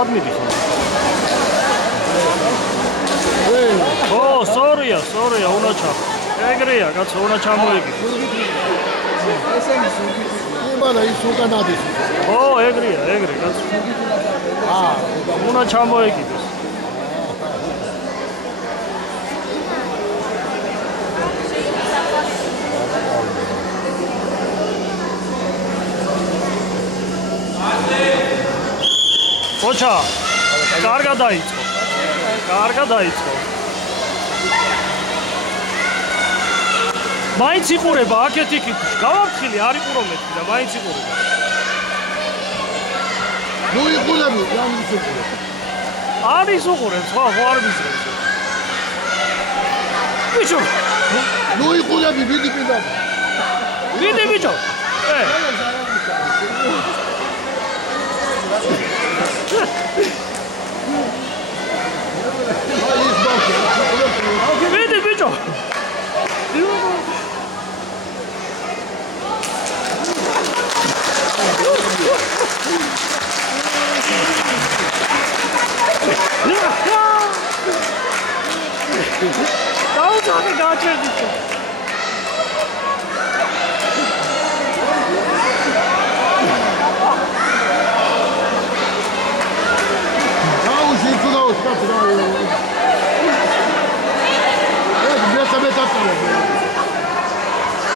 სად მიდიხარ? ო, სწორია, უნდა ჩახო. ეგრეა, კაცო, უნდა ჩამოიგი. იმალა ის უკან ადის. ო, ეგრე, კაცო. უნდა ჩამოიგდეს. ოჩა, კარგად დაიწყო. მაინც იყურება აქეთ იქით. გავაფრთხილი, არ იყურობთ და მაინც იყურება. ნუ იყურები, ამის უყურებ. არის უყურებ, ხო არ მიზრებს. ბიჭო, ნუ იყურები, ვიდი პირდა. ვიდი ბიჭო. ვიდი ბიჭო. Don't talk about it.